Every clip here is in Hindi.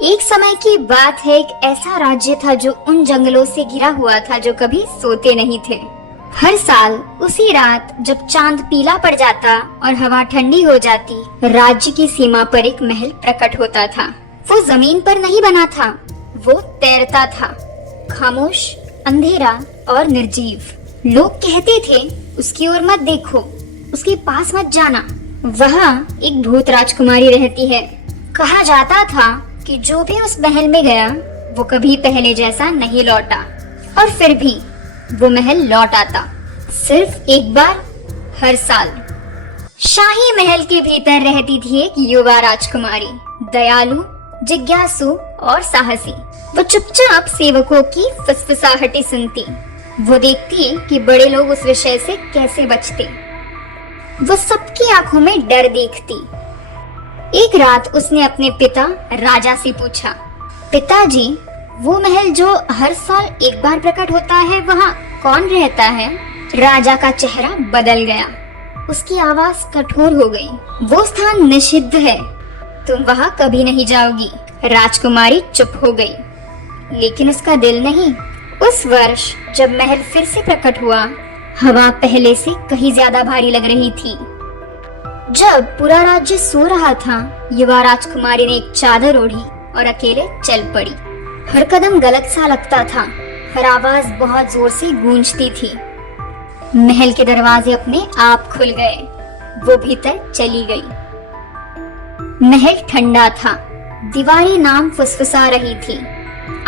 एक समय की बात है, एक ऐसा राज्य था जो उन जंगलों से घिरा हुआ था जो कभी सोते नहीं थे। हर साल उसी रात जब चांद पीला पड़ जाता और हवा ठंडी हो जाती, राज्य की सीमा पर एक महल प्रकट होता था। वो जमीन पर नहीं बना था, वो तैरता था, खामोश, अंधेरा और निर्जीव। लोग कहते थे, उसकी ओर मत देखो, उसके पास मत जाना, वहाँ एक भूत राजकुमारी रहती है। कहा जाता था कि जो भी उस महल में गया वो कभी पहले जैसा नहीं लौटा, और फिर भी वो महल लौट आता, सिर्फ एक बार हर साल। शाही महल के भीतर रहती थी एक युवा राजकुमारी, दयालु, जिज्ञासु और साहसी। वो चुपचाप सेवकों की फुसफुसाहटें सुनती, वो देखती कि बड़े लोग उस विषय से कैसे बचते, वो सबकी आंखों में डर देखती। एक रात उसने अपने पिता राजा से पूछा, पिताजी, वो महल जो हर साल एक बार प्रकट होता है, वहाँ कौन रहता है? राजा का चेहरा बदल गया, उसकी आवाज कठोर हो गई। वो स्थान निषिद्ध है, तुम वहाँ कभी नहीं जाओगी। राजकुमारी चुप हो गई, लेकिन उसका दिल नहीं। उस वर्ष जब महल फिर से प्रकट हुआ, हवा पहले से कहीं ज्यादा भारी लग रही थी। जब पूरा राज्य सो रहा था, युवा राजकुमारी ने एक चादर ओढ़ी और अकेले चल पड़ी। हर कदम गलत सा लगता था, हर आवाज बहुत जोर से गूंजती थी। महल के दरवाजे अपने आप खुल गए, वो भीतर चली गई। महल ठंडा था, दीवारें नाम फुसफुसा रही थी,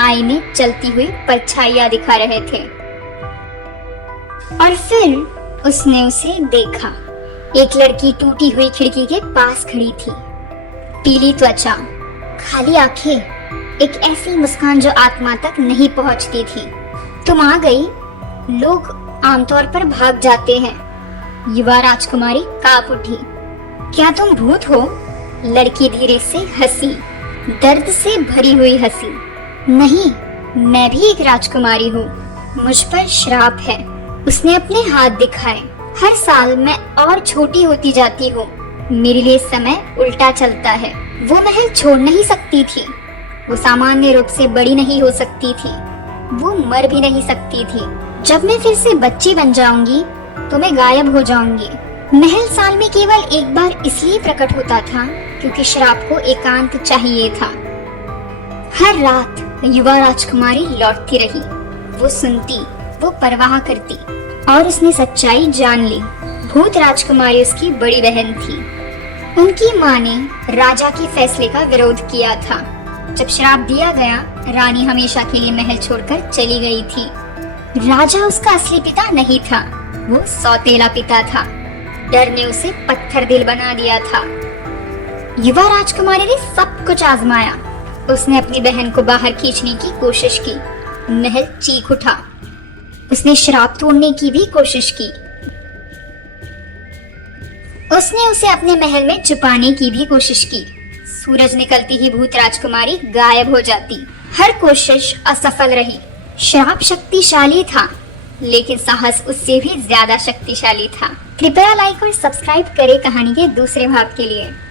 आईने चलती हुई परछाइयां दिखा रहे थे। और फिर उसने उसे देखा। एक लड़की टूटी हुई खिड़की के पास खड़ी थी, पीली त्वचा, खाली आंखें, एक ऐसी मुस्कान जो आत्मा तक नहीं पहुंचती थी। तुम आ गई, लोग आमतौर पर भाग जाते हैं। युवा राजकुमारी कांप उठी। क्या तुम भूत हो? लड़की धीरे से हंसी, दर्द से भरी हुई हंसी। नहीं, मैं भी एक राजकुमारी हूँ, मुझ पर श्राप है। उसने अपने हाथ दिखाए। हर साल मैं और छोटी होती जाती हूँ, मेरे लिए समय उल्टा चलता है। वो महल छोड़ नहीं सकती थी, वो सामान्य रूप से बड़ी नहीं हो सकती थी, वो मर भी नहीं सकती थी। जब मैं फिर से बच्ची बन जाऊंगी तो मैं गायब हो जाऊंगी। महल साल में केवल एक बार इसलिए प्रकट होता था क्योंकि श्राप को एकांत चाहिए था। हर रात युवा राजकुमारी लौटती रही, वो सुनती, वो परवाह करती, और उसने सच्चाई जान ली। भूत राजकुमारी उसकी बड़ी बहन थी। उनकी माँ ने राजा के फैसले का विरोध किया था। जब श्राप दिया गया, रानी हमेशा के लिए महल छोड़कर चली गई थी। राजा उसका असली पिता नहीं था, वो सौतेला पिता था। डर ने उसे पत्थर दिल बना दिया था। युवा राजकुमारी ने सब कुछ आजमाया। उसने अपनी बहन को बाहर खींचने की कोशिश की, महल चीख उठा। उसने श्राप तोड़ने की भी कोशिश की, उसने उसे अपने महल में छुपाने की भी कोशिश की। सूरज निकलती ही भूत राजकुमारी गायब हो जाती। हर कोशिश असफल रही। श्राप शक्तिशाली था, लेकिन साहस उससे भी ज्यादा शक्तिशाली था। कृपया लाइक और सब्सक्राइब करें कहानी के दूसरे भाग के लिए।